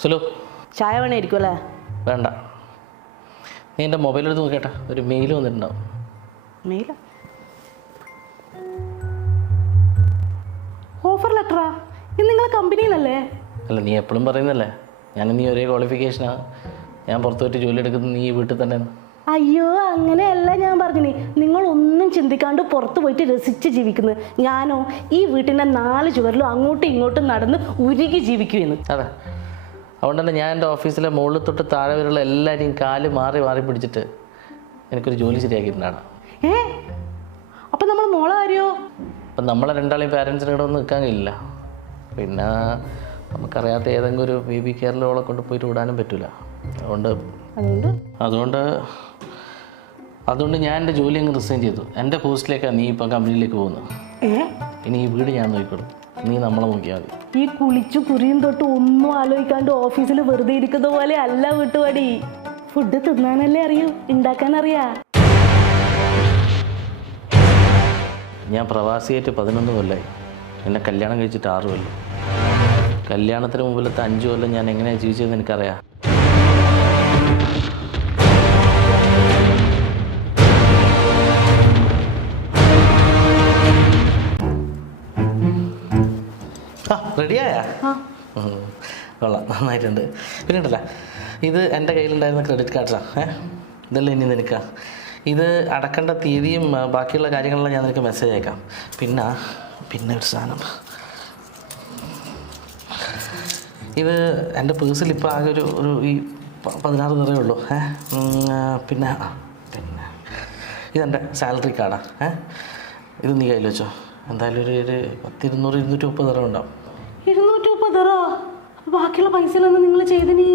സുലു. ചായ വേണമായിരിക്കും അല്ലേ വേണ്ട. നീ എന്റെ മൊബൈൽ എടുത്ത് നോക്കിയേട്ടാ. ഒരു മെയിൽ വന്നിട്ടുണ്ടാവും. മെയിലോ ഓഫർ ലെറ്ററാ ഇത് നിങ്ങളെ കമ്പനിയിലല്ലേ അല്ല നീ എപ്പോഴും പറയുന്നല്ലേ ഞാൻ നീ ഒരേ ക്വാളിഫിക്കേഷനാ ഞാൻ പുറത്തു പോയിട്ട് ജോലി എടുക്കുന്നത് നീ വീട്ടിൽ തന്നെ അയ്യോ അങ്ങനെയല്ല ഞാൻ പറഞ്ഞിനി. നിങ്ങൾ ഒന്നും ചിന്തിക്കാണ്ട് പുറത്ത് പോയിട്ട് രസിച്ച് ജീവിക്കുന്നത്. ഞാനോ ഈ വീട്ടിന്റെ നാല് ചുവരിലും അങ്ങോട്ടും ഇങ്ങോട്ടും നടന്ന് ഉരുകി ജീവിക്കുമെന്ന്. അതെ. അതുകൊണ്ട് തന്നെ ഞാൻ എന്റെ ഓഫീസിലെ മുകളിൽ തൊട്ട് താഴെ വരെയുള്ള എല്ലാവരെയും കാൽ മാറി മാറി പിടിച്ചിട്ട് എനിക്കൊരു ജോലി ശരിയാക്കിയിട്ടുണ്ടാണ്. ഏ? അപ്പം നമ്മൾ മോളെ കാര്യോ അപ്പം നമ്മളെ രണ്ടാളെയും പാരൻസിനെ ഇവിടെ ഒന്നും നിൽക്കാൻ കഴിയില്ല. പിന്നെ നമുക്കറിയാത്ത ഏതെങ്കിലും ഒരു ബേബി കെയറിലോളെ കൊണ്ട് പോയിട്ട് വിടാനും പറ്റില്ല അതുകൊണ്ട് അതുകൊണ്ട്? അതുകൊണ്ട് ഞാൻ എന്റെ ജോലി അങ്ങ് റിസൈൻ ചെയ്തു. എന്റെ പോസ്റ്റിലേക്കാണ് നീ ഇപ്പം കമ്പനിയിലേക്ക് പോകുന്നത്. ഇനി ഈ വീട് ഞാൻ നോക്കിക്കോളും. നീ നമ്മളെ നോക്കിയാൽ മതി. ഈ കുളിച്ചു കുറിയും തൊട്ട് ഒന്നും ആലോചിക്കാണ്ട് ഓഫീസിൽ വെറുതെ ഇരിക്കുന്ന പോലെ അല്ല വീട്ടുപടി ഫുഡ് തിന്നാനല്ലേ അറിയൂ ഉണ്ടാക്കാൻ അറിയാ ഞാൻ പ്രവാസിയായിട്ട് പതിനൊന്ന് കൊല്ലായി. എന്നെ കല്യാണം കഴിച്ചിട്ട് ആറ് കൊല്ലം. കല്യാണത്തിന് മുമ്പിലത്തെ അഞ്ച് കൊല്ലം ഞാൻ എങ്ങനെയാണ് ജീവിച്ചതെന്ന് എനിക്കറിയാം. റെഡിയായ? കൊള്ളാം. നന്നായിട്ടുണ്ട്. പിന്നെ ഉണ്ടല്ല ഇത് എന്റെ കയ്യിലുണ്ടായിരുന്ന ക്രെഡിറ്റ് കാർഡ്സാണ് ഏ? ഇതല്ലേ ഇനി നിനക്ക? ഇത് അടക്കേണ്ട തീയതിയും ബാക്കിയുള്ള കാര്യങ്ങളെല്ലാം ഞാൻ നിനക്ക് മെസ്സേജ് അയക്കാം. പിന്നെ പിന്നെ ഒരു സാധനം. ഇത് എന്റെ പേഴ്സിൽ ഇപ്പോൾ ആകെ ഒരു ഒരു ഈ പതിനാറ് നിറയേ ഉള്ളൂ. ഏ? പിന്നെ പിന്നെ. ഇതെന്റെ സാലറി കാർഡാണ് ഏ? ഇത് നീ കയ്യിൽ വെച്ചോ. എന്തായാലും ഒരു ഒരു പത്തിരുന്നൂറ് ഇരുന്നൂറ്റി മുപ്പത് നിറ ഉണ്ടാവും മുപ്പതറോ അപ്പൊ ബാക്കിയുള്ള പൈസയിലൊന്നും നിങ്ങൾ ചെയ്തിനി.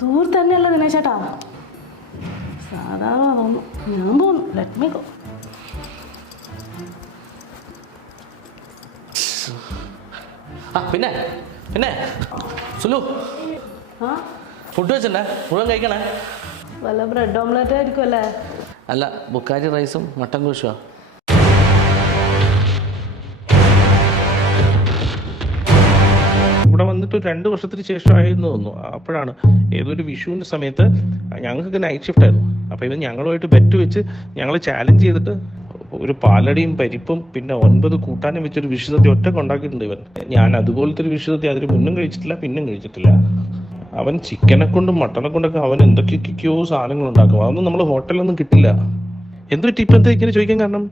ദൂർ തന്നെയല്ല ദിനേശേട്ടാ. സാധാരണ തോന്നുന്നു ഞാൻ പോന്നു. ലെറ്റ് മീ ഗോ ആ പിന്നെ പിന്നെ സുലു ഫുഡ് വെച്ചിട്ടുണ്ടേ? മുഴുവൻ കഴിക്കണേ? വല്ല ബ്രെഡ് ഓംലെറ്റ് ആയിരിക്കും അല്ലേ അല്ല ബുക്കാരി റൈസും മട്ടൻ കോഷുവാ വന്നിട്ട് രണ്ട് വർഷത്തിന് ശേഷം ആയിരുന്നു തോന്നുന്നു. അപ്പോഴാണ് ഏതൊരു വിഷുവിന്റെ സമയത്ത് ഞങ്ങൾക്ക് നൈറ്റ് ഷിഫ്റ്റ് ആയിരുന്നു. അപ്പോൾ ഇവൻ ഞങ്ങളുമായിട്ട് ബെറ്റ് വെച്ച് ഞങ്ങൾ ചാലഞ്ച് ചെയ്തിട്ട് ഒരു പാലടിയും പരിപ്പും പിന്നെ ഒൻപത് കൂട്ടാനും വെച്ചൊരു വിഷുസദ്യ ഒറ്റ കൊണ്ടാക്കിയിട്ടുണ്ട് ഇവൻ. ഞാൻ അതുപോലത്തെ ഒരു വിഷുസദ്യ അതിന് മുന്നും കഴിച്ചിട്ടില്ല പിന്നും കഴിച്ചിട്ടില്ല. അവൻ ചിക്കനെ കൊണ്ടും മട്ടനെ കൊണ്ടൊക്കെ അവൻ എന്തൊക്കെയൊക്കെയോ സാധനങ്ങൾ ഉണ്ടാക്കും. അതൊന്നും നമ്മൾ ഹോട്ടലൊന്നും കിട്ടില്ല. എന്തൊരു ടിപ്പ് എന്താ ഇങ്ങനെ ചോദിക്കാൻ കാരണം?